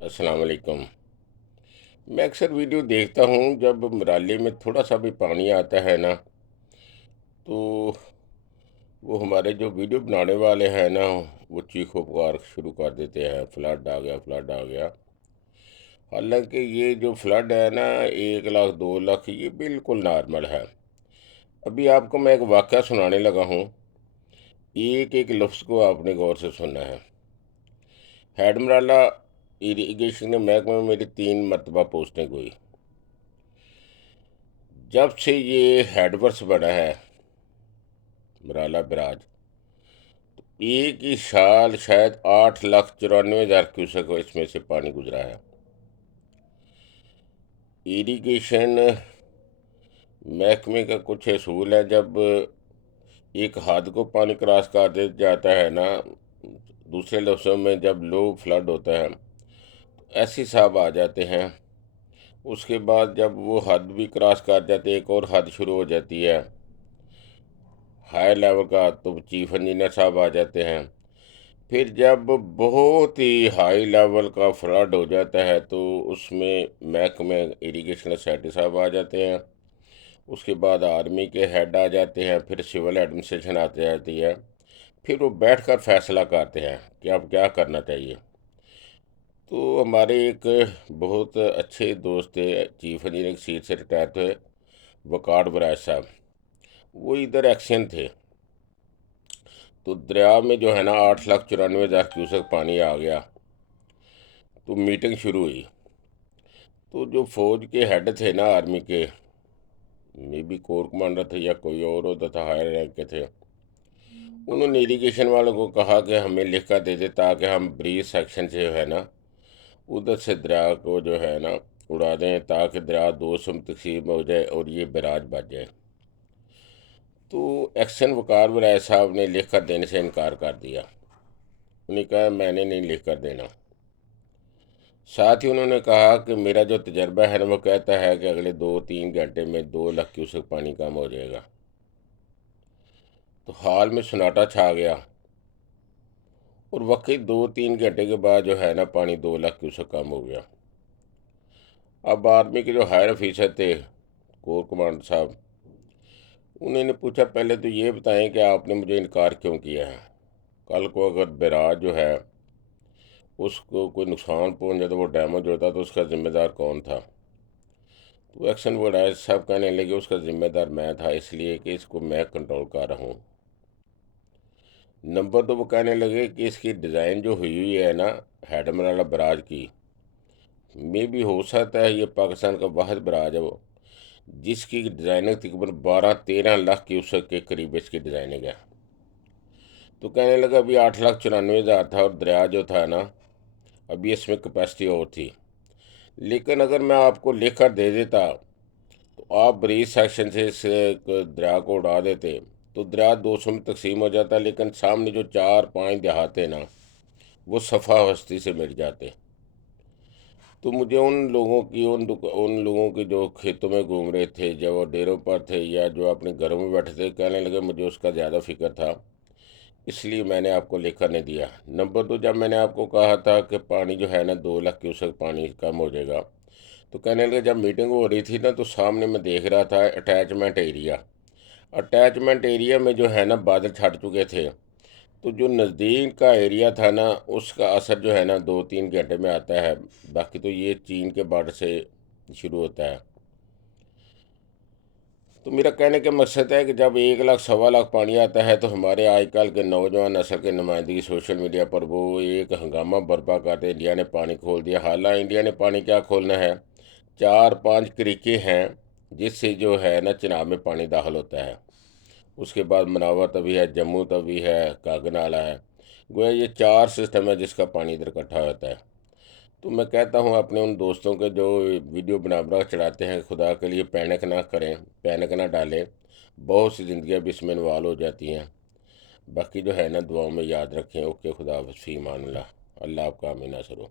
السلام علیکم۔ میں اکثر ویڈیو دیکھتا ہوں، جب مرالی میں تھوڑا سا بھی پانی آتا ہے نا تو وہ ہمارے جو ویڈیو بنانے والے ہیں نا وہ چیخو پکار شروع کر دیتے ہیں، فلڈ آ گیا، فلڈ آ گیا۔ حالانکہ یہ جو فلڈ ہے نا 1 لاکھ 2 لاکھ یہ بالکل نارمل ہے۔ ابھی آپ کو میں ایک واقعہ سنانے لگا ہوں، ایک ایک لفظ کو آپ نے غور سے سننا ہے۔ ہیڈ مرالا اریگیشن کے محکمے میں میری 3 مرتبہ پوسٹنگ ہوئی۔ جب سے یہ ہیڈ ورکس بنا ہے مرالا براج، ایک ہی سال شاید 8,94,000 کیوسک اس میں سے پانی گزرا ہے۔ اریگیشن محکمے کا کچھ اصول ہے، جب ایک حد کو پانی کراس کر دیا جاتا ہے نا، دوسرے لفظوں میں جب لو فلڈ ہوتا ہے تو ایسی صاحب آ جاتے ہیں۔ اس کے بعد جب وہ حد بھی کراس کر جاتے ایک اور حد شروع ہو جاتی ہے ہائی لیول کا، تو چیف انجینئر صاحب آ جاتے ہیں۔ پھر جب بہت ہی ہائی لیول کا فلڈ ہو جاتا ہے تو اس میں محکمے اریگیشن اتھارٹی صاحب آ جاتے ہیں۔ اس کے بعد آرمی کے ہیڈ آ جاتے ہیں، پھر سول ایڈمنسٹریشن آتی جاتی ہے، پھر وہ بیٹھ کر فیصلہ کرتے ہیں کہ اب کیا کرنا چاہیے۔ تو ہمارے ایک بہت اچھے دوست تھے، چیف انجینئر کی سیٹ سے ریٹائر تھے، وقار براج صاحب، وہ ادھر ایکشن تھے۔ تو دریا میں جو ہے نا 8,94,000 کیوسک پانی آ گیا، تو میٹنگ شروع ہوئی۔ تو جو فوج کے ہیڈ تھے نا آرمی کے، مے بی کور کمانڈر تھے یا کوئی اور ہوتا تھا، ہائر رینک کے تھے، انہوں نے اریگیشن والوں کو کہا کہ ہمیں لکھ کر دے دے تاکہ ہم بریج سیکشن سے جو ہے نا ادھر سے دریا کو جو ہے نا اڑا دیں، تاکہ دریا 2 میں تقسیم ہو جائے اور یہ براج بچ جائے۔ تو ایکشن وقار براج صاحب نے لکھ کر دینے سے انکار کر دیا، انہوں نے کہا میں نے نہیں لکھ کر دینا۔ ساتھ ہی انہوں نے کہا کہ میرا جو تجربہ ہے نا وہ کہتا ہے کہ اگلے 2-3 گھنٹے میں 2 لاکھ کیوسک پانی کم ہو جائے گا۔ تو حال میں سناٹا چھا گیا، اور واقعی 2-3 گھنٹے کے بعد جو ہے نا پانی 2 لاکھ کیوسک کم ہو گیا۔ اب آرمی کے جو ہائر آفیسر تھے، کور کمانڈر صاحب، انہوں نے پوچھا پہلے تو یہ بتائیں کہ آپ نے مجھے انکار کیوں کیا ہے؟ کل کو اگر براج جو ہے اس کو کوئی نقصان پہنچ جاتا، وہ ڈیمیج ہوتا، تو اس کا ذمہ دار کون تھا؟ تو ایکشن براج صاحب کہنے لگے اس کا ذمہ دار میں تھا، اس لیے کہ اس کو میں کنٹرول کر رہا ہوں۔ نمبر 2 وہ کہنے لگے کہ اس کی ڈیزائن جو ہوئی ہے نا ہیڈ مرالا براج کی، میں بھی ہو سکتا ہے یہ پاکستان کا واحد براج ہے وہ جس کی ڈیزائننگ تقریباً 12-13 لاکھ کیوسک کے قریب اس کی ڈیزائننگ ہے۔ تو کہنے لگا ابھی 8,94,000 تھا، اور دریا جو تھا نا ابھی اس میں کیپیسٹی اور تھی، لیکن اگر میں آپ کو لکھ کر دے دیتا تو آپ بریج سیکشن سے اس دریا کو اڑا دیتے تو دریا 200 میں تقسیم ہو جاتا، لیکن سامنے جو 4-5 دیہات ہیں نا وہ صفحہ ہستی سے مٹ جاتے۔ تو مجھے ان لوگوں کی جو کھیتوں میں گھوم رہے تھے، جب وہ ڈیروں پر تھے یا جو اپنے گھروں میں بیٹھے تھے، کہنے لگے مجھے اس کا زیادہ فکر تھا، اس لیے میں نے آپ کو لکھ کر نہیں دیا۔ نمبر 2 جب میں نے آپ کو کہا تھا کہ پانی جو ہے نا 2 لاکھ کیوسک پانی کم ہو جائے گا، تو کہنے لگے جب میٹنگ ہو رہی تھی نا تو سامنے میں دیکھ رہا تھا اٹیچمنٹ ایریا میں جو ہے نا بادل چھٹ چکے تھے، تو جو نزدیک کا ایریا تھا نا اس کا اثر جو ہے نا 2-3 گھنٹے میں آتا ہے، باقی تو یہ چین کے بارڈر سے شروع ہوتا ہے۔ تو میرا کہنے کا مقصد ہے کہ جب 1 لاکھ 1.25 لاکھ پانی آتا ہے تو ہمارے آج کل کے نوجوان نسل کے نمائندگی سوشل میڈیا پر وہ ایک ہنگامہ برپا کرتے انڈیا نے پانی کھول دیا۔ حالانکہ انڈیا نے پانی کیا کھولنا ہے، 4-5 کریکیں ہیں جس سے جو ہے نا چناب میں پانی داخل ہوتا ہے، اس کے بعد مناور تبھی ہے، جموں تبھی ہے، کاگن نالہ ہے، گویا یہ 4 سسٹم ہے جس کا پانی ادھر اکٹھا ہوتا ہے۔ تو میں کہتا ہوں اپنے ان دوستوں کے جو ویڈیو بنا چڑھاتے ہیں، خدا کے لیے پینک نہ کریں، پینک نہ ڈالیں، بہت سی زندگیاں بھی اس میں انوالو ہو جاتی ہیں۔ باقی جو ہے نا دعاؤں میں یاد رکھیں۔ اوکے، خدا حافظ، فی امان اللہ، اللہ آپ کا حامی ناصر ہو۔